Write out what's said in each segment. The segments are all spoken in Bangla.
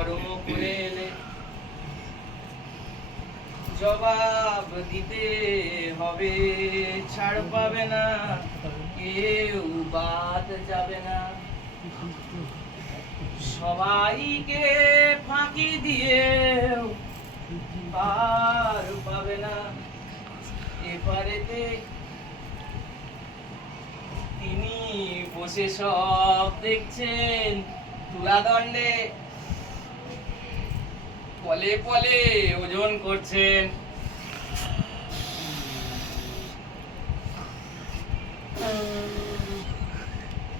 কর্ম করে এলে জবাব দিতে হবে, ছাড় পাবে না, কেউ বাদ যাবে না। সবাইকে ফাঁকি দিয়ে পার পাবে না। এপারেতে তিনি বসে সব দেখছেন, তুলাদণ্ডে পলে পলে ওজন করছেন।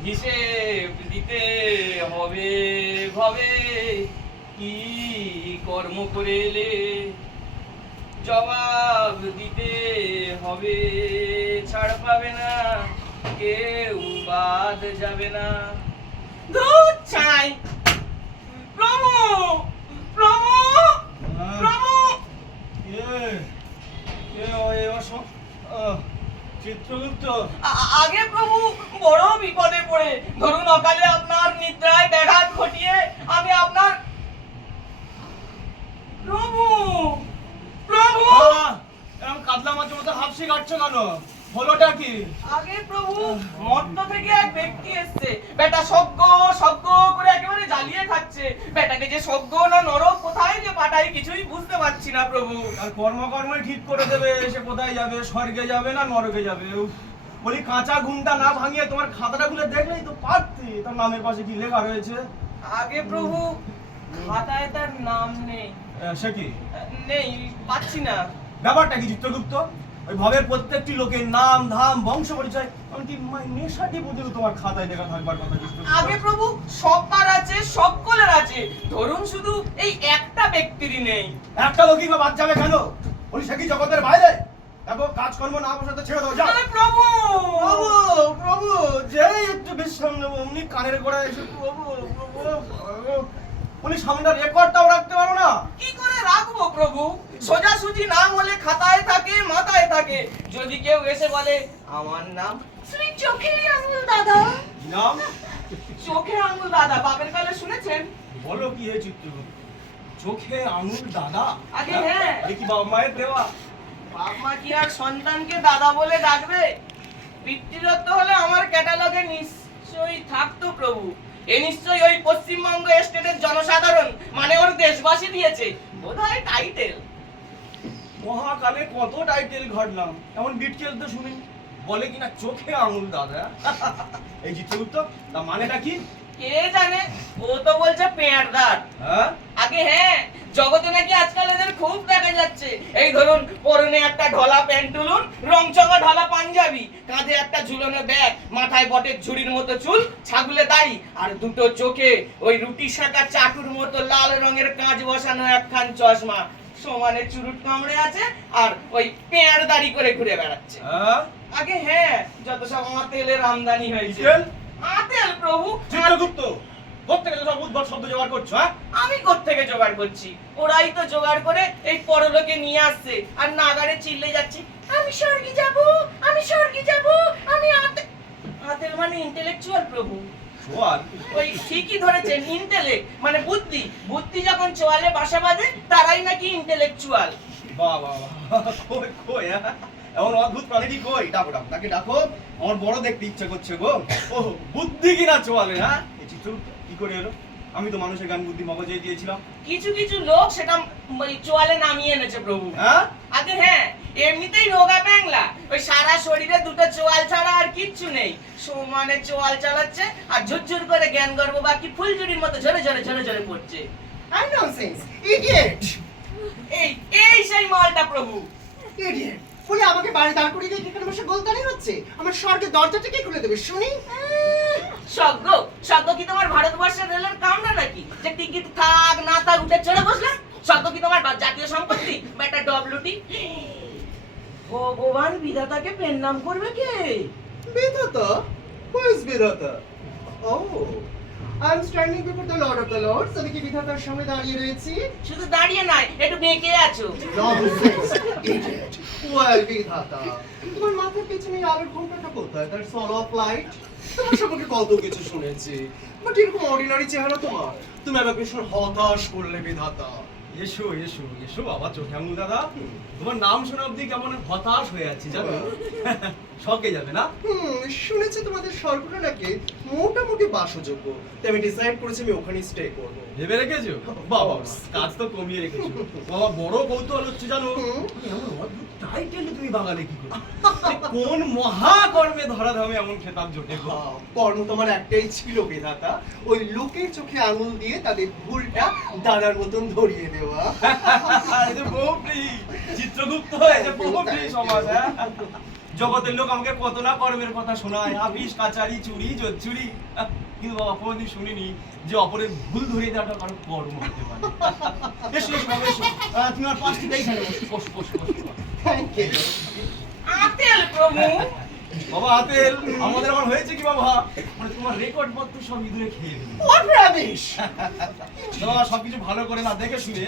হিসেব দিতে হবে ভবে, কি কর্ম করে এলে জবাব দিতে হবে, ছাড় পাবে না, কেউ বাদ যাবে না। দুধ চাই প্রভু, প্রভু, প্রভু। চিত্রগুপ্ত, আগে প্রভু বড় বিপদে পড়ে, ধরুন অকালে আপনার নিদ্রায় ব্যাঘাত ঘটিয়ে আমি আপনার প্রভু, প্রভু। এরকম কাতলা মাছের মতো হাফসি কাটছো কেন? হলোটা কি? আগে প্রভু মর্ত থেকে এক ব্যক্তি এসছে, বেটা সজ্ঞ সজ্ঞ করে একেবারে জ্বালিয়ে খাচ্ছে। বেটাকে যে সজ্ঞ না নরক কোথায় যে পাঠাই কিছুই বুঝতে পারছি না প্রভু। আর কর্মকর্মই ঠিক করে দেবে, সে কোথায় যাবে, স্বর্গে যাবে না নরকে যাবে। উফ, বলি কাঁচা ঘুমটা না ভাঙিয়ে তোমার খাতাটা খুলে দেখলেই তো পারতি তার নামের পাশে কি লেখা রয়েছে। আগে প্রভু খাতায় তার নাম নেই। সে কি? নেই, পাচ্ছি না। ব্যাপারটা কি চিত্রগুপ্ত? ওই ভাবের প্রত্যেকটি লোকের নাম ধাম বংশ পরিচয় এমনকি নেশাটি পর্যন্ত তোমার খাতায় লেখা থাকবার কথা। আগে প্রভু সবার আছে, সকলের আছে, ধরুন শুধু এই একটা ব্যক্তিরই নেই। একটা লোকই বা বাদ যাবে কেন? বলি সে কি জগতের বাইরে? দেখো কাজকর্ম না বসাতে ছেড়ে দাও, যাও। প্রভু, প্রভু, প্রভু, যেই একটু বিশ্রাম নেবো অমনি কানের গোড়ায় এসে প্রভু, প্রভু। উনি সামনের রেকর্ডটাও রাখতে পারো না? কি করে রাখবো প্রভু? সোজাসুজি নাম হলে খাতায় থাকে, মাথায় থাকে। যদি কেউ এসে বলে আমার নাম শ্রী চোখে আঙুল দাদা, নাম চোখে আঙুল দাদা, বাপের কালে শুনেছেন? বলো কি হে চিত্রগুপ্ত, চোখে আঙুল দাদা? আগে হ্যাঁ। এ কি বাবা মায়ের দেওয়া? বাপ মা কি আর সন্তানকে দাদা বলে ডাকবে? পিতৃদত্ত হলে আমার ক্যাটালগে নিশ্চয়ই থাকতো প্রভু। এ নিশ্চয়ই ওই পশ্চিমবঙ্গ স্টেটের জনসাধারণ মানে ওর দেশবাসী দিয়েছে বোধহয় টাইটেল। মহাকালে কত টাইটেল ঘটলাম, এমন বিটকেল তো শুনি। বলে কিনা চোখে আঙুল দাদা। এই চিত্রগুপ্ত, তা মানেটা কি? কে জানে, ও তো বলছে পেয়ারদার। হ্যাঁ? আগে হ্যাঁ, জগতে নাকি আজকাল এদের খুব দেখা যাচ্ছে। এই ধরুন পরনে একটা ঢলা প্যান্ট তুলুন, রংচঙা ঢালা পাঞ্জাবি, কাঁধে একটা ঝুলনো ব্যাগ, মাথায় বটের ঝুড়ির মতো চুল, ছাগুলে দাড়ি, আর দুটো চোখে ওই রুটি শাঁকা চাটুর মতো লাল রঙের কাঁচ বসানো একখান চশমা, সমানে চুরুট কামড়ে আছে, আর ওই পেয়ার দাড়ি করে ঘুরে বেড়াচ্ছে। আগে হ্যাঁ, যত সব আতেলের আমদানি হয়েছে। আতেল প্রভু। চিত্রগুপ্ত, কোত্থেকে সব উদ্ভট শব্দ জোগাড় করছো? হ্যাঁ, আমি কোত্থেকে জোগাড় করছি? ওরাই তো জোগাড় করে এই পরলোকে নিয়ে আসছে, আর নাগারে চিল্লে যাচ্ছে আমি স্বর্গে যাব, আমি স্বর্গে যাব, আমি আতেল। আতেল মানে ইন্টেলেকচুয়াল প্রভু। সোয়াল? ওই ঠিকই ধরেছেন, ইন্টেলেক্ট মানে বুদ্ধি। বুদ্ধি যখন চোয়ালে বাসা বাঁধে তারাই নাকি ইন্টেলেকচুয়াল। বাহ বাহ বাহ, কই কই এমন অদ্ভুত প্রাণীটি কই? ডাকো ডাকো, তাকে ডাকো, আমার বড় দেখতে ইচ্ছে করছে গো। ও বুদ্ধি কিনা চোয়ালে? হ্যাঁ, এই চিত্রগুপ্ত কি করে এলো? আমি তো মানুষের গান বুদ্ধি মগজে দিয়েছিলাম। কিছু কিছু লোক সেটা ওই চোয়ালে নামিয়ে এনেছে প্রভু। হ্যাঁ? আগে হ্যাঁ, এমনিতেই রোগা ব্যাংলা, ওই সারা শরীরে দুটো চোয়াল ছাড়া আর কিচ্ছু নেই, সমানে চোয়াল চালাচ্ছে আর ঝুরঝুর করে জ্ঞান গর্ব বাকি ফুলঝুরির মতো ঝরে ঝরে ঝরে ঝরে পড়ছে। আই ননসেন্স, ইডিয়েট, এই এই সেই মালটা প্রভু। ইডিয়েট। বলে আমাকে বাড়ি দাঁড় করিয়ে দিয়ে এখানে বসে গোলতানি হচ্ছে। আমার স্বর্গের দরজাটা কে খুলে দেবে শুনি? স্বর্গ স্বর্গ কি তোমার ভারতবর্ষের রেলের কামরা নাকি যে টিকিট থাক না থাক উঠে চড়ে বসলে? স্বর্গ কি তোমার জাতীয় সম্পত্তি বা একটা ডব্লিউটি? ভগবান বিধাতাকে পেন নাম করবে কে? বিধাতা? হু ইজ বিধাতা? ও, I am standing before the Lord of the Lords. আমি কি বিধাতার সামনে দাঁড়িয়ে রয়েছি? শুধু দাঁড়িয়ে নয়, একটু বেঁকে আছো। Nonsense, idiot. Well, বিধাতা, তোমার মাথার পেছনে এই আলোর ঘোমটাটা কোথায়? That's all of light. তোমার সম্পর্কে কত কিছু শুনেছি, বাট এরকম অর্ডিনারি চেহারা তোমার। তুমি আমাকে ভীষণ হতাশ করলে বিধাতা। এসো এসো এসো বাবা চোখে আঙুল দাদা, তোমার নাম শোনা অব্দি কেমন হতাশ হয়ে যাচ্ছি জানো, শকে যাবে না? শুনেছি তোমাদের স্বর্গটা নাকি মোটামুটি বাসযোগ্য, তাই আমি ডিসাইড করেছি আমি ওখানেই স্টে করব। ভেবে রেখেছো? বাবা কাজ তো কমিয়ে রেখেছো বাবা, বড় কৌতূহল হচ্ছে জানো এমন অদ্ভুত টাইটেল তুমি বাঙালি কি করে, কোন মহাকর্মে ধরাধামে এমন খেতাব জোটে গো? কর্ম তোমার একটাই ছিল বিধাতা, ওই লোকের চোখে আঙুল দিয়ে তাদের ভুলটা দাদার মতন ধরিয়ে দেওয়া। এই যে বহুপ্রী, চিত্রগুপ্ত, এই যে বহুপ্রী সমাজ, হ্যাঁ? জগতের লোক আমাকে কত না কর্মের কথা শোনায়, আপিস কাচারি চুরি জোচ্চুরি, কিন্তু বাবা কোনোদিন শুনিনি যে অপরের ভুল ধরিয়ে দেওয়াটা কারো কর্ম হতে পারে। এসো এসো বাবা, এসো। তুমি আর পাঁচটি এইখানে বসো বসো বসো বসো। Thank you. আতেল প্রভু। বাবা আতেল, আমাদের আবার হয়েছে কি বাবা, মানে তোমার রেকর্ড পত্র সব ইঁদুরে খেয়ে দিল। What rubbish! বাবা সবকিছু ভালো করে না দেখে শুনে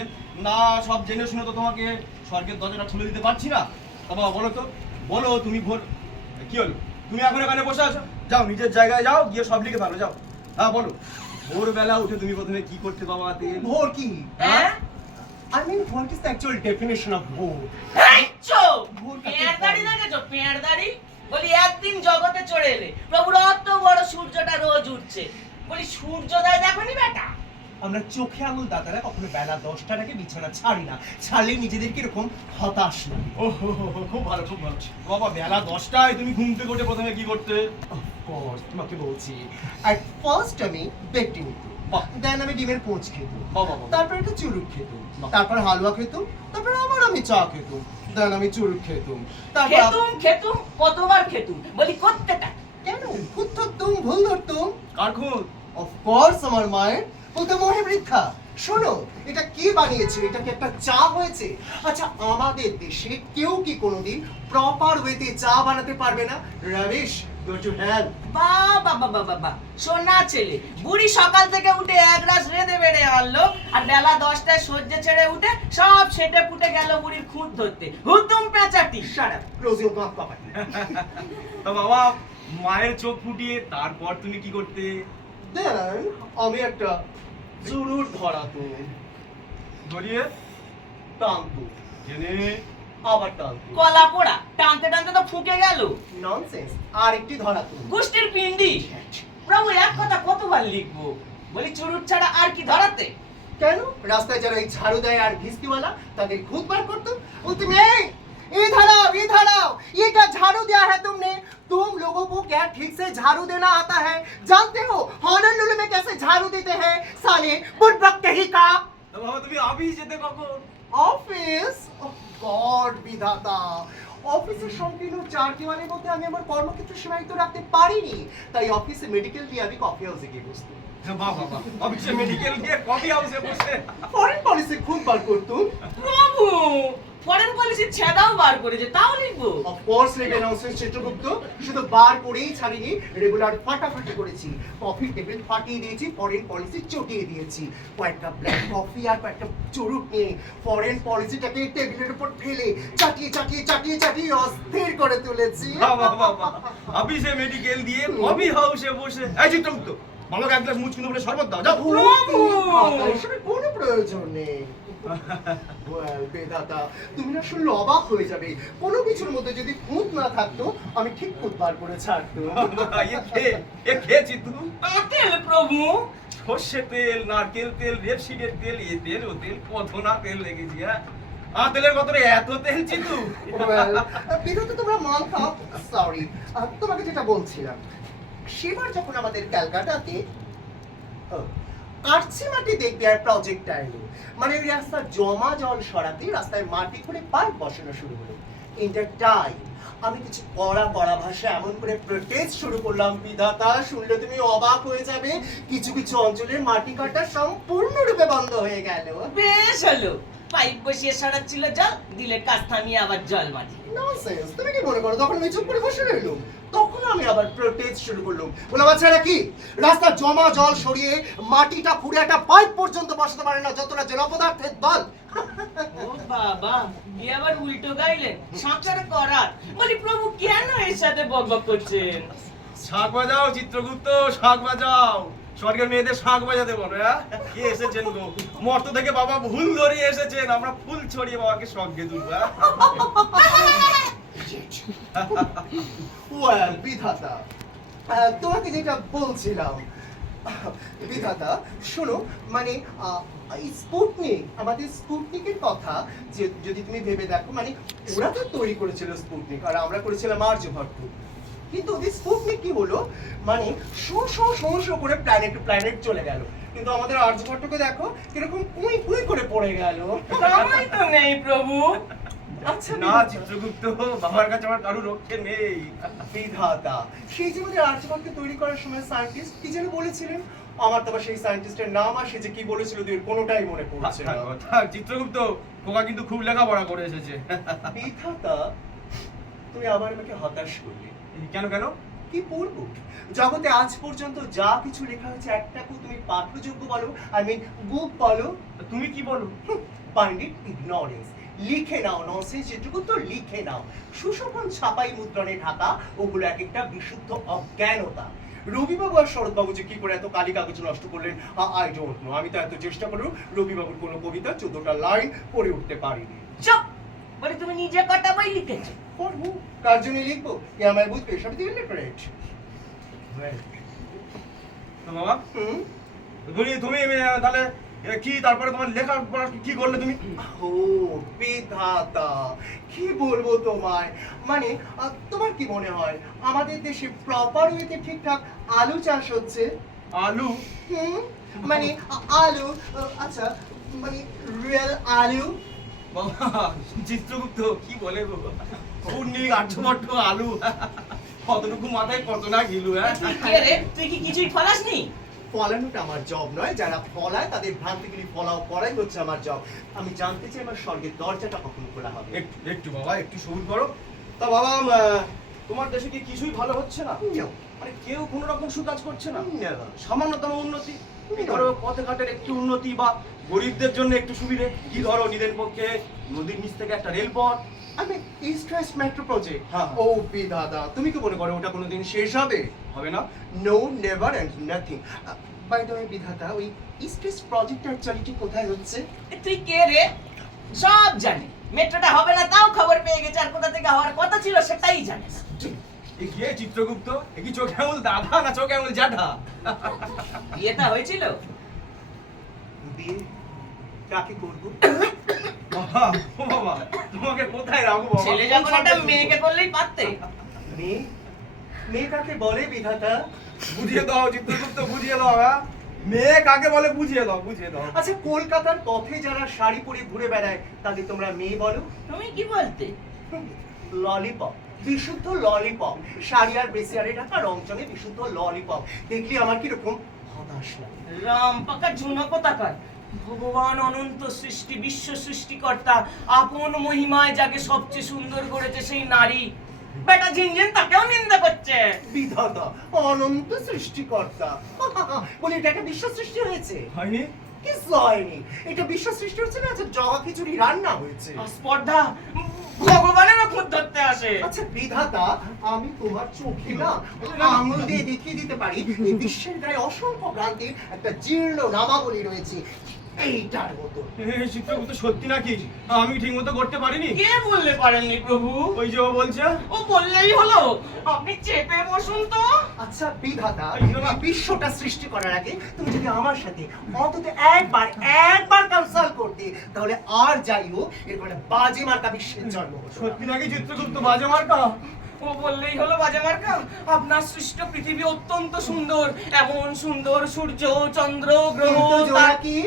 না, সব জেনে শুনে তো তোমাকে স্বর্গের দরজাটা খুলে দিতে পারছি না। তা বাবা বলো তো, বলো তুমি ভোর কি হলো, তুমি এখন এখানে বসে আছো, যাও নিজের জায়গায় যাও, গিয়ে সব লিখে ফেলো, যাও। হ্যাঁ বলো, ভোরবেলা উঠে তুমি প্রথমে কি করতে বাবা আতেল? ভোর কি? হ্যাঁ? I mean, what is the actual definition of ভোর? এই চোপ! ভোর কাকে পেয়ার বলে? দাড়ি দেখেছো, পেয়ার দাড়ি? বলি একদিন জগতে চড়ে এলে, প্রভুর অত বড় সূর্যটা রোজ উঠছে, বলি সূর্যোদয় দেখোনি বেটা? আমরা চোখে আঙুল দাদারা কখনো বেলা 10টার আগে বিছানা ছাড়ি না, ছাড়লে নিজেদেরকে এরকম হতাশ লাগে। ও খুব ভালো খুব ভালো। বাবা বেলা 10টায় তুমি ঘুম থেকে উঠে প্রথমে কি করতে? Of course, তোমাকে বলছি। At first আমি বেডটি নিতাম, বাহ। দেন আমি ডিমের পোঁচ খেতাম, বাবা, বাবা। তারপর একটা চুরুট খেতাম, বাহ। তারপর হালুয়া খেতাম, তারপর আবার আমি চা খেতাম, দেন আমি চুরুট খেতাম, তারপর খেতুম খেতুম কতবার খেতুম, বলি করতেটা কেন খুদ ধরতুম, ভুল ধরতুম? কার খুদ? Of course আমার মায়ের, বলতে মহে বৃদ্ধা। শোনো, এটা কে বানিয়েছে? এটা কি একটা চা হয়েছে? আচ্ছা, আমাদের দেশে কেউ কি কোনোদিন প্রপার ওয়েতে চা বানাতে পারবে না? Rubbish, go to hell. বাবা বাবা বাবা, সোনা ছেলে, বুড়ি সকাল থেকে উঠে এক রাস রেঁধে বেড়ে আনলো, আর বেলা 10টায় সহ্য ছেড়ে উঠে সব সেটে ফুটে গেল বুড়ির খুঁত ধরতে, হুতুম পেঁচাটি। Shut up, close your mouth কপাট। তা বাবা মায়ের চোখ ফুটিয়ে তারপর তুমি কি করতে? দেন আমি একটা চুরুট ধরাতুম, ধরিয়ে টানতুম, জেনে আবার টানতুম। কলা পোড়া টানতে টানতে তো ফুকে গেল, ননসেন্স, আর একটি ধরাতুম। গোষ্ঠীর পিন্ডি। প্রভু এক কথা কতবার লিখবো, বলি চুরুট ছাড়া আর কি ধরাতে? কেন রাস্তায় যারা এই ঝাড়ু দেয় আর ভিস্তিওয়ালা তাদের খুদ বার করতো, বলতে মেয়ে इधर आओ, इधर आओ, ये क्या झाड़ू दिया है तुमने? तुम लोगों को क्या ठीक से झाड़ू देना आता है? जानते हो हॉनोलुलु में कैसे झाड़ू देते हैं? साले बुड़बक कहीं का। তা বাবা তুমি অফিস যেতে কখন? অফিস, গড বিধাতা, অফিসের সংকীর্ণ চার দেওয়ালের মধ্যে আমি আমার কর্মক্ষেত্র সীমায়িত রাখতে পারিনি, তাই অফিসে মেডিকেল দিয়ে আমি কফি হাউসে গিয়ে বসতাম, বাহ বাহ বাহ, অফিসে মেডিকেল দিয়ে কফি হাউসে বসে ফরেন পলিসি খুব বার করতুম। প্রভু ফরেন পলিসির ছেদাও বার করেছে, তাও লিখবো? অফ কোর্স লেগে ননসেন্স চিত্রগুপ্ত, শুধু বার করেই ছাড়িনি, রেগুলার ফাটাফাটি করেছি, কফি টেবিল ফাটিয়ে দিয়েছি, ফরেন পলিসি চটিয়ে দিয়েছি, কয়েকটা ব্ল্যাক কফি আর কয়েকটা চুরুট নিয়ে ফরেন পলিসিটাকে টেবিলের উপর ফেলে চাটিয়ে চাটিয়ে চাটিয়ে চাটিয়ে অস্থির করে তুলেছি। বাহ বাহ বাহ বাহ, অফিসে মেডিকেল দিয়ে কফি হাউসে বসে। এই চিত্রগুপ্ত, বাবাকে এক গ্লাস মুচকিনো বলে শরবত দাও, যাও। প্রভু, এসবের কোনো প্রয়োজন নেই। Well, বেদাতা, তুমি না শুনলে অবাক হয়ে যাবে, কোনো কিছুর মধ্যে যদি খুঁত না থাকতো আমি ঠিক খুঁত বার করে ছাড়তাম। এ খেয়েছি তুই? আতেল প্রভু। সর্ষে তেল, নারকেল তেল, রেপসিডের তেল, এ তেল ও তেল, কত না তেল লেগেছি। হ্যাঁ তেলের কত রে, এত তেল চিতু? Well, বেদাতা তোমরা মান খাও, সরি। তোমাকে যেটা বলছিলাম, সেবার যখন আমাদের ক্যালকাটাতে কাটছি মাটি দেখবে আর প্রজেক্টটা এলো, মানে ওই রাস্তার জমা জল সরাতে রাস্তায় মাটি করে পাইপ বসানো শুরু হলো। ইন দ্যাট টাইম আমি কিছু কড়া কড়া ভাষা এমন করে প্রোটেস্ট শুরু করলাম, বিধাতা শুনলে তুমি অবাক হয়ে যাবে, কিছু কিছু অঞ্চলের মাটি কাটা সম্পূর্ণরূপে বন্ধ হয়ে গেল। বেশ হলো, পাইপ বসিয়ে সরাচ্ছিল জল, দিলে কাজ থামিয়ে আবার জল মাটি। ননসেন্স, তুমি কি মনে করো তখন আমি চুপ করে বসে রইলাম? তখন আমি আবার প্রোটেস্ট শুরু করলাম, বললাম আচ্ছা এটা কি রাস্তার জমা জল সরিয়ে মাটিটা খুঁড়ে একটা পাইপ পর্যন্ত বসাতে পারে না যতটা জল পদার্থের দল। ও বাবা, কি আবার উল্টো গাইলেন? সাঁচার করার বলি প্রভু কেন এর সাথে বকবক করছেন? শাঁখ বাজাও চিত্রগুপ্ত, শাঁখ বাজাও। স্বর্গের মেয়েদের শাঁখ বাজাতে বলো। হ্যাঁ, কে এসেছেন গো? মর্ত থেকে বাবা ভুল ধরিয়ে এসেছেন, আমরা ফুল ছড়িয়ে বাবাকে স্বর্গে তুলবো। ওয়েল বিধাতা, তোমাকে যেটা বলছিলাম, বিধাতা শোনো, মানে স্পুটনিক, আমাদের স্পুটনিকের কথা যে যদি তুমি ভেবে দেখো, মানে ওরা তো তৈরি করেছিল স্পুটনিক আর আমরা করেছিলাম আর্যভট্ট, কিন্তু ওদের স্পুটনিক কি হলো, মানে শো করে প্ল্যানেট টু প্ল্যানেট চলে গেল, কিন্তু আমাদের আর্যভট্টকে দেখো কিরকম কুই কুই করে পড়ে গেল। সময় তো নেই প্রভু। আচ্ছা না চিত্রগুপ্ত, বাবার কাছে আমার কারু রক্ষে নেই। বিধাতা, সেই যে আমাদের আর্যভট্টকে তৈরি করার সময় সায়েন্টিস্ট কি যেন বলেছিলেন, আমার তো আবার সেই সায়েন্টিস্টের নাম আর সে যে কি বলেছিল দুই কোনোটাই মনে পড়ছে না। চিত্রগুপ্ত, খোকা কিন্তু খুব লেখাপড়া করে এসেছে। বিধাতা, তুমি আবার আমাকে হতাশ করলে। কেন কেন? কি পড়ব? জগতে আজ পর্যন্ত যা কিছু লেখা হয়েছে একটাকু তুমি পাঠ্যযোগ্য বলো, আই মিন বুক বলো? তুমি কি বলো? পান্ডিট ইগনোরেন্স। লিখে নাও ননসেন্স যেটুকু তো লিখে নাও, সুশোভন ছাপাই মুদ্রণে ঢাকা, ওগুলো এক একটা বিশুদ্ধ অজ্ঞানতা। রবিবাবু আর শরৎবাবু যে কি করে এত কালি কাগজ নষ্ট করলেন আই ডোন্ট নো। আমি তো এত চেষ্টা করেও রবিবাবুর কোনো কবিতা 14টা লাইন পড়ে উঠতে পারিনি। চুপ! বলি তুমি নিজে কটা বই লিখেছো? পড়বো, কার জন্য লিখবো? কে আমায় বুঝবে? সবই তো ইলিটারেট। তো বাবা, তুমি তাহলে কি তারপরে তোমার লেখা পড়া কি করলে তুমি? ও বিধাতা, কি বলবো তোমায়, মানে তোমার কি মনে হয় আমাদের দেশে প্রপার ওয়েতে ঠিকঠাক আলু চাষ হচ্ছে? আলু? মানে আলু, আচ্ছা মানে রিয়েল আলু? বাবা চিত্রগুপ্ত কি বলে গো, পূর্ণিক আর্যভট্ট আলু, কতটুকু মাথায় কত না গিলু। হ্যাঁ, তুই কে রে? তুই কি কিছুই ফলাসনি? ফলানোটা আমার জব নয়, যারা ফলায় তাদের ভ্রান্তিগুলি ফলাও করাই হচ্ছে আমার জব। আমি জানতে চাই আমার স্বর্গের দরজাটা কখন খোলা হবে। একটু বাবা একটু সবুর করো। তা বাবা, তোমার দেশে কি কিছুই ভালো হচ্ছে না? No. মানে কেউ কোনো রকম সুকাজ করছে না? No. সামান্যতম উন্নতি, এই ধরো পথে ঘাটের একটু উন্নতি বা গরিবদের জন্য একটু সুবিধে, কি ধরো নিজের পক্ষে নদীর নিচ থেকে একটা রেলপথ। আমি ইস্ট ওয়েস্ট মেট্রো প্রজেক্ট। হ্যাঁ। ও বিধাতা, তুমি কি মনে করো ওটা কোনোদিন শেষ হবে? হবে না? No, never and nothing. By the way বিধাতা, ওই ইস্ট ওয়েস্ট প্রজেক্ট অ্যাকচুয়ালি কোথায় হচ্ছে? তুই কে রে? সব জানি, মেট্রোটা হবে না তাও খবর পেয়ে গেছে, আর কোথা থেকে হওয়ার কথা ছিল সেটাই জানে না। এ কি চিত্রগুপ্ত, এ কি চোখে আঙুল দাদা না চোখে আঙুল জ্যাঠা? বিয়েটা হয়েছিল? বিয়ে কাকে করবো? বাবা, ও বাবা, তোমাকে কোথায় রাখবো বাবা? ছেলে যখন একটা মেয়েকে করলেই পারতে। মেয়ে? মেয়ে কাকে বলে বিধাতা? বুঝিয়ে দাও চিত্রগুপ্ত, বুঝিয়ে দাও। হ্যাঁ, মেয়ে কাকে বলে বুঝিয়ে দাও, বুঝিয়ে দাও। আচ্ছা কলকাতার পথে যারা শাড়ি পরে ঘুরে বেড়ায় তাদের তোমরা মেয়ে বলো? তুমি কি বলতে? ললিপপ, বিশুদ্ধ ললিপপ, শাড়ি আর বেসিয়ারে ঢাকা রংচঙে বিশুদ্ধ ললিপপ দেখলি আমার কিরকম হতাশ লাগে। রাম পাকা ঝুনো কোথাকার? ভগবান অনন্ত সৃষ্টি, বিশ্ব সৃষ্টিকর্তা আপন মহিমায় যাকে সবচেয়ে সুন্দর করেছে সেই নারী, বেটা ঝিনঝিন তাকেও নিন্দা করছে। বিধাতা, অনন্ত সৃষ্টিকর্তা, বলি এটা একটা বিশ্ব সৃষ্টি হয়েছে? হয়নি? কিছু হয়নি, এটা বিশ্ব সৃষ্টি হচ্ছে না, আচ্ছা জগা খিচুড়ি রান্না হয়েছে। আর স্পর্ধা ভগবানেরও খুদ ধরতে আসে। আচ্ছা বিধাতা, আমি তোমার চোখে না আঙুল দিয়ে দেখিয়ে দিতে পারি এই বিশ্বের গায়ে অসংখ্য ভ্রান্তির একটা জীর্ণ নামাবলী রয়েছে এইটার মতো। চিত্রগুপ্ত সত্যি নাকি? আমি ঠিক মতো করতে পারিনি? কে বললে পারেননি প্রভু? ওই যে ও বলছে। ও বললেই হলো? আপনি চেপে বসুন তো। আচ্ছা বিধাতা, এই বিশ্বটা সৃষ্টি করার আগে তুমি যদি আমার সাথে অন্তত একবার কনসাল্ট করতে, তাহলে আর যাই হোক এরকম একটা বাজে মার্কা বিশ্বের জন্ম হতো না। সত্যি নাকি চিত্রগুপ্ত বাজে মার্কা? ও বললেই হলো বাজে মার্কা? আপনার সৃষ্ট পৃথিবী অত্যন্ত সুন্দর, এমন সুন্দর সূর্য, চন্দ্র, গ্রহ, কিন্তু জোনাকি,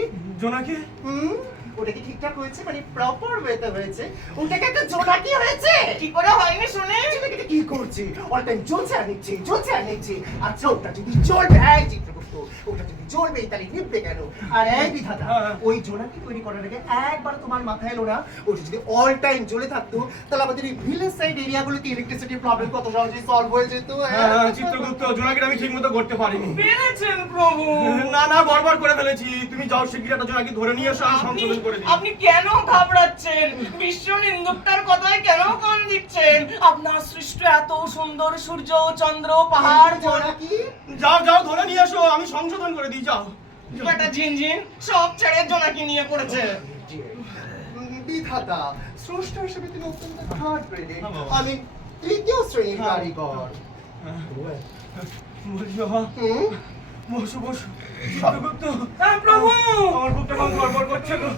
জোনাকি? ওটা কি ঠিকঠাক হয়েছে, মানে প্রপার ওয়েতে হয়েছে? ওটাকে একটা জোনাকি হয়েছে। কি করে হয়নি শুনে? এটা কি করছি? অল টাইম জ্বলছে আর নিচ্ছে, জ্বলছে আর নিচ্ছে। আচ্ছা ওটা যদি জ্বলবে, এই চিত্রগুপ্ত, ওটা যদি জ্বলবে তাহলে নিভবে কেন? আর এই বিধাতা, ওই জোনাকি তৈরি করার আগে একবার তোমার মাথায় এলো না ওটা যদি অল টাইম জ্বলে থাকতো তাহলে আমাদের এই ভিলেজ সাইড এরিয়াগুলোতে ইলেকট্রিসিটির প্রবলেম কত সহজেই সলভ হয়ে যেত। চিত্রগুপ্ত, জোনাকিটা আমি ঠিক মতো করতে পারিনি। পেরেছেন প্রভু। না না, গড়বড় করে ফেলেছি। তুমি যাও শিগগিরই একটা জোনাকি ধরে নিয়ে এসো, আমি সংশোধন করে দিই। আপনি কেন ঘাবড়াচ্ছেন? বিশ্ব নিন্দুকটার কথায় কেন কান দিচ্ছেন? আপনার সৃষ্ট এত সুন্দর সূর্য, চন্দ্র, পাহাড়, জোনাকি যাও যাও, ধরে নিয়ে এসো, আমি সংশোধন করে দিই। যাও একটা ঝিনঝিন সব ছেড়ে জোনাকি নিয়ে পড়েছে। বিধাতা, স্রষ্টা হিসেবে তুমি অত্যন্ত থার্ড ব্রেডেড, আমি তৃতীয় শ্রেণীর কারিগর। বলছি বাবা, হুম? বসো বসো। চিত্রগুপ্ত, হ্যাঁ প্রভু। আমার বুকটা কেমন গড়বড় করছে গো।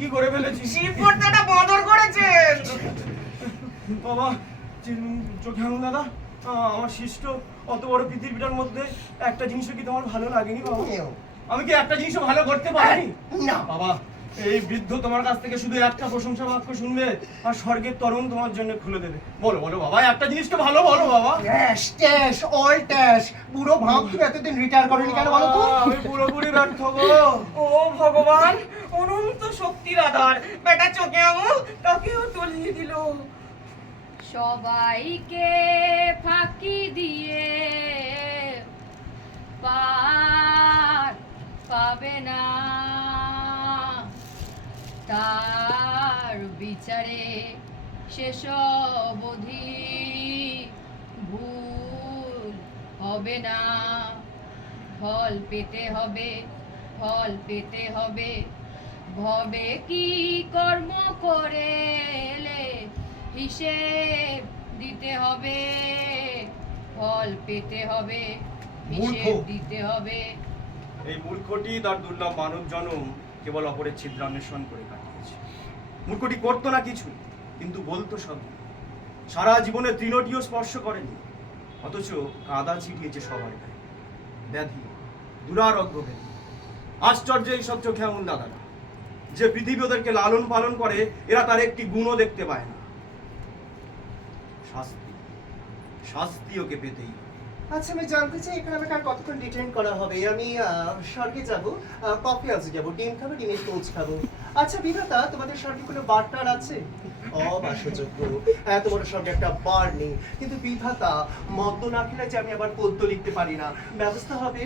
কি করে ফেলেছি? শিব পর্দাটা বদর করেছে। বাবা, চোখে আঙুল দাদা, আমার শিষ্ট অত বড় পৃথিবীটার মধ্যে একটা জিনিসও কি তোমার ভালো লাগেনি বাবা? আমি কি একটা জিনিসও ভালো করতে পারিনি? না বাবা, এই বৃদ্ধ তোমার কাছ থেকে শুধু একটা প্রশংসা বাক্য শুনবে আর স্বর্গের তরুণ তোমার জন্য খুলে দেবে। বলো বলো বাবা, একটা জিনিসটা ভালো বলো বাবা। ট্যাশ ট্যাশ অল ট্যাশ, পুরো ভাব তুমি এতদিন রিটায়ার করনি কেন বলো তো? আমি পুরোপুরি ব্যর্থ গো। ও ভগবান, অনন্ত শক্তির আধার, বেটা চোখে আঙুল তাকেও তলিয়ে দিল। সবাইকে ফাঁকি দিয়ে পার পাবে না, তার বিচারে সেসব অবধি ভুল হবে না। ফল পেতে হবে, ফল পেতে হবে, ভবে কি কর্ম করে এলে হিসেব দিতে হবে, ফল পেতে হবে, হিসেব দিতে হবে। এই মূর্খটি তার দুর্লভ মানব জন্ম কেবল অপরের ছিদ্রান্বেষণ করে কাটিয়েছে। মূর্খটি করতো না কিছু, কিন্তু বলতো সব। সারা জীবনে তৃণটিও স্পর্শ করেনি, অথচ কাদা ছিটিয়েছে সবার গায়ে। ব্যাধি, দুরারোগ্য ব্যাধি, আশ্চর্য এইসব চোখে আঙুল দাদারা। যে পৃথিবী ওদেরকে লালন পালন করে, এরা তার একটি গুণও দেখতে পায় না। শাস্তি, শাস্তি ওকে পেতেই। আচ্ছা আমি জানতে চাই এখানে আমাকে আর কতক্ষণ ডিটেইন করা হবে? আমি স্বর্গে যাব, কফি হাউসে যাব, ডিম খাবো, ডিমের টোস্ট খাবো। আচ্ছা বিধাতা, তোমাদের স্বর্গে কোনো বারটার আছে? অবাসযোগ্য, এত বড় স্বর্গে একটা বার নেই। কিন্তু বিধাতা, মদ্য না খেলে যে আমি আবার পদ্য লিখতে পারি না, ব্যবস্থা হবে?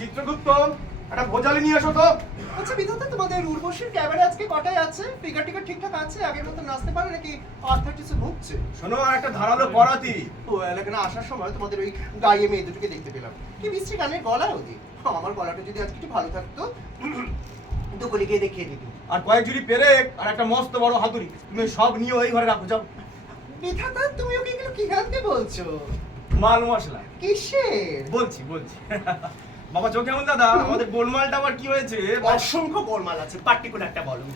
চিত্রগুপ্ত, একটা ভোজালি নিয়ে এসো তো। আচ্ছা বিধাতা, তোমাদের উর্বশীর ক্যামেরা আজকে কটায় আছে? ফিগার টিগার ঠিকঠাক আছে? আগের মতো নাচতে পারে নাকি আর্থাইটিসে ভুগছে? শোনো, আর একটা ধারালো করাতি। ও এলাকায় আসার সময় তোমাদের ওই গায়ে মেয়ে দুটোকে দেখতে পেলাম, কি বিশ্রী গানের গলা ওদের। আমার গলাটা যদি আজকে একটু ভালো থাকতো, দুপুরে গিয়ে দেখিয়ে দিত। আর কয়েক জুড়ি পেরেক আর একটা মস্ত বড় হাতুড়ি, তুমি সব নিয়ে ওই ঘরে রাখো। যাও। বিধাতা, তুমি ওকে এগুলো কি আনতে বলছো? মাল মশলা কিসের? বলছি। বাবা চোখে আঙুল দাদা, আমাদের গোলমালটা আবার কি হয়েছে? অসংখ্য গোলমাল আছে, পার্টিকুলারটা বলো।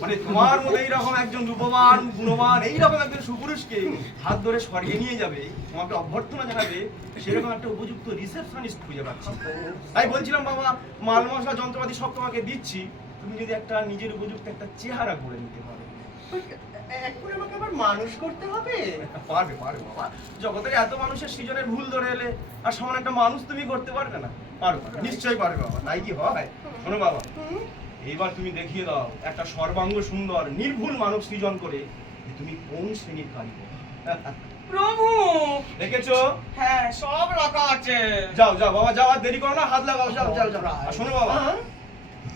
মানে তোমার মধ্যে এইরকম একজন রূপবান, গুণবান, এইরকম একজন সুপুরুষকে হাত ধরে স্বর্গে নিয়ে যাবে, তোমাকে অভ্যর্থনা জানাবে, সেরকম একটা উপযুক্ত রিসেপশনিস্ট খুঁজে পাচ্ছি। তাই বলছিলাম বাবা, মাল মশলা যন্ত্রপাতি সব তোমাকে দিচ্ছি, তুমি যদি একটা নিজের উপযুক্ত একটা চেহারা করে নিতে পারো। এখন আমাকে আবার মানুষ করতে হবে? পারবে বাবা, জগতের এত মানুষের সৃজনের ভুল ধরে এলে আর সমান একটা মানুষ তুমি করতে পারবে না? পারবে, নিশ্চয়ই পারবে বাবা। তাই কি হয়? শোনো বাবা, এইবার তুমি দেখিয়ে দাও একটা সর্বাঙ্গ সুন্দর নির্ভুল মানব সৃজন করে যে তুমি কোন শ্রেণীর কারিগর। প্রভু, দেখেছো? হ্যাঁ সব রাখা আছে। যাও বাবা, যাও, আর দেরি করো না, হাত লাগাও। যাও। আর শোনো বাবা,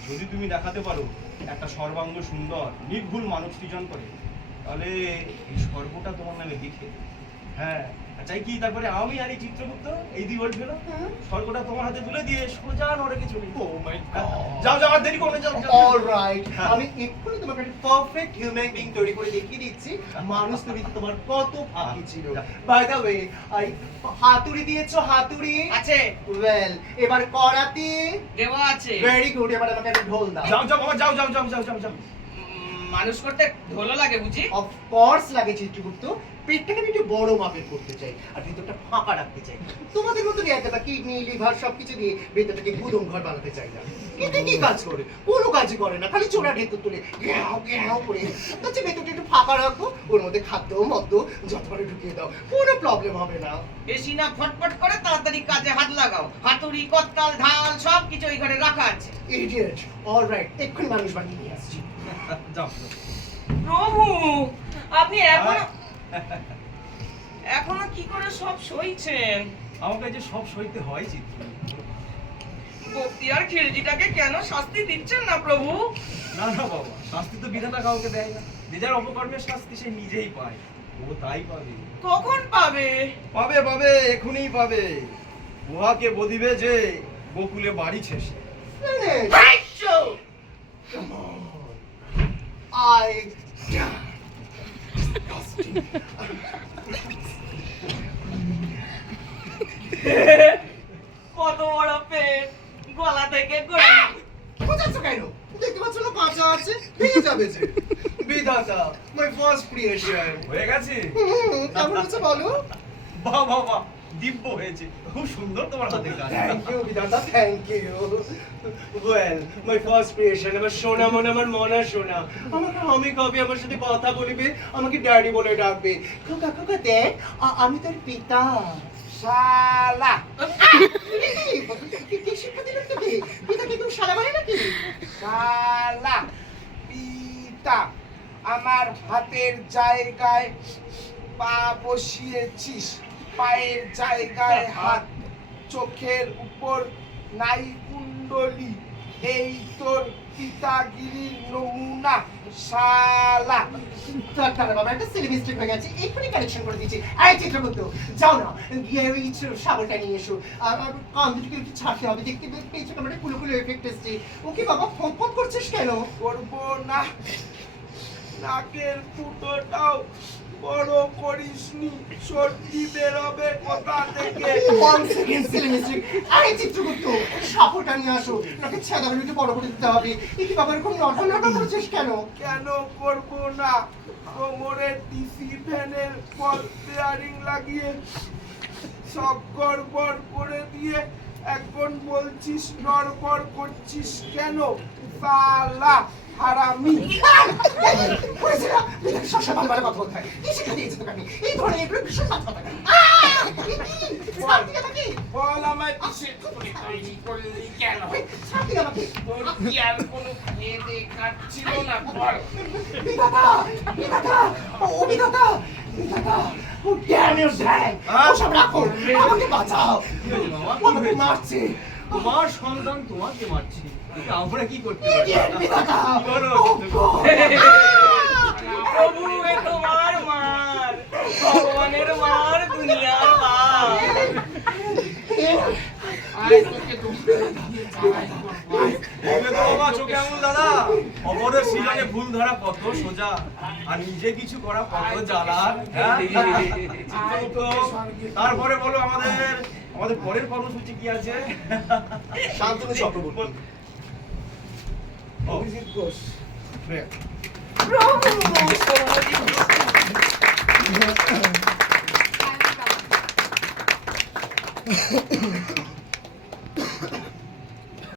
যদি তুমি দেখাতে পারো একটা সর্বাঙ্গ সুন্দর নির্ভুল মানব সৃজন করে, তাহলে এই স্বর্গটা তোমার নামে লিখে। হ্যাঁ, চাই কি তারপরে আমি আর এই চিত্রগুপ্ত এই দুই ভোল্ট গেলো, স্বর্গটা তোমার হাতে তুলে দিয়ে সোজা নরকে চলে যাও। Oh my God! যাও, আর দেরি করো না, যাও। অলরাইট, আমি এক্ষুনি তোমাকে একটা পারফেক্ট হিউম্যান বিং তৈরি করে দেখিয়ে দিচ্ছি মানুষ তৈরিতে তোমার কত ফাঁকি ছিল। বাই দ্য ওয়ে, আই হাতুড়ি দিয়েছো? হাতুড়ি আছে। ওয়েল, এবার করাতি? দেওয়া আছে। ভেরি গুড, এবার আমাকে একটা ঢোল দাও। যাও বাবা, যাও। মানুষ করতে ঢোলো লাগে বুঝি? অফকোর্স লাগে চিত্রগুপ্ত। পেটটাকে আমি একটু বড় মাপের করতে চাই আর ভিতরটা ফাঁকা রাখতে চাই। তোমাদের মতো একটা কিডনি লিভার সবকিছু দিয়ে ভেতরটাকে গুদম ঘর বানাতে চাই না। কিন্তু কি কাজ করে? কোনো কাজই করে না, খালি চোরা ভেতর তুলে ঘ্যাও ঘ্যাও করে। তার চেয়ে ভেতরটা একটু ফাঁকা রাখো, ওর মধ্যে খাদ্য মদ্য যত পারে ঢুকিয়ে দাও, কোনো প্রবলেম হবে না। বেশি না ফটফট করে তাড়াতাড়ি কাজে হাত লাগাও। হাতুড়ি, কত্তাল, ঢাল সব কিছু ওই ঘরে রাখা আছে। ইডিয়েট। অলরাইট, এক্ষুনি মানুষ বানিয়ে নিয়ে আসছি। যাও প্রভু, আপনি এখনো কি করে সব সইছেন? আমাকে যে সব সইতে হয় চিত্র। বক্তিয়ার খিলজিটাকে কেন শাস্তি দিচ্ছেন না প্রভু? না না বাবা, শাস্তি তো বিধাতা কাউকে দেয় না। যে যার অপকর্মের শাস্তি সে নিজেই পায়। ও তাই পাবে। কখন পাবে? পাবে পাবে, এখনই পাবে। উহাকে বদিবে যে গোকুলে বাড়ি ছেসে। Come on. I কত বড় পেট, গলা থেকে গড়ে। বোঝাচ্ছ কেন? দেখতে পাচ্ছ না কাঁচা আছে, ভেঙে যাবে যে। বিধাতা, my first creation. হয়ে গেছে? কেমন হচ্ছে বলো? বাহ বাহ বাহ, দিব্য হয়েছে। খুব সুন্দর তোমার হাতের কাজ। Thank you, বিধাতা, thank you. Well, my first creation, আমার সোনা মনে, আমার মনা সোনা। আমাকে আমি কবে আমার সাথে কথা বলিবে, আমাকে ড্যাডি বলে ডাকবে। খোকা খোকা দেখ, আমি তোর পিতা। শালা। কি শিক্ষা দিল তোকে? পিতাকে তুমি শালা বলে নাকি? শালা পিতা, আমার হাতের জায়গায় পা বসিয়েছিস, পায়ের জায়গায় হাত, চোখের উপর নাই কুণ্ডলি, এই তোর পিতাগিরির নমুনা। শালা তারা বাবা একটা সিলি মিস্টেক হয়ে গেছে, এক্ষুনি কারেকশন করে দিচ্ছি। এই চিত্রগুপ্ত, যাও না, গিয়ে ওই শাবলটা নিয়ে এসো। আর কান দুটোকে একটু ছাড়তে হবে, দেখতে পেয়েছো আমরা কুলো কুলো এফেক্ট এসছে। ওকে বাবা, ফোন ফোন করছিস কেন? করবো না, নাকের ফুটোটাও বড় করিসনি, সর্দি বেরোবে কোথা থেকে? One second, Seely mistake. এই চিত্রগুপ্ত, সাপোর্টটা নিয়ে আসো, নাকে ছেঁদা করে একটু বড় করে দিতে হবে। এই কি বাবা এরকম নটা নটা করছিস কেন? কেন করবো না? কোমরের টিসি ফ্যানের বল বেয়ারিং লাগিয়ে সব গড়বড় করে দিয়ে এখন বলছিস নড়বড় করছিস কেন? শালা হারামি। সবসময় ভালো কথা বলতে হয়। কি শিক্ষা দিয়েছে তোকে আমি? এই ধরনের এগুলো ভীষণ বাজে কথা। বল আমায় কিসের করে তৈরি করলি কেন? ছাড় দিয়ে আমাকে। তোর কি আর কোনো খেয়ে দে কাজ ছিল না? বল। বিধাতা, বিধাতা, ও বিধাতা, বিধাতা, ও damn you, damn! ওসব রাখো, আমাকে বাঁচাও। কি হয়েছে বাবা? ও আমাকে মারছে। তোমার সন্তান তোমাকে মারছে। এটা আমরা কি করতে Idiot, পারি? বিধাতা! কি করো? Oh, God! প্রভু, এ তোমার মার, ভগবানের মার, দুনিয়ার মার। আয় তোকে দুপুরে দিয়ে যাই করবো। দেখলে তো বাবা চোখে আঙুল দাদা, অপরের সৃজনে ভুল ধরা কত সোজা, আর নিজে কিছু করা কত জ্বালার। হ্যাঁ? তারপরে বলো আমাদের পরের কর্মসূচি কি আছে? শান্তনু চক্রবর্তী। অভিজিৎ ঘোষ। প্রভু,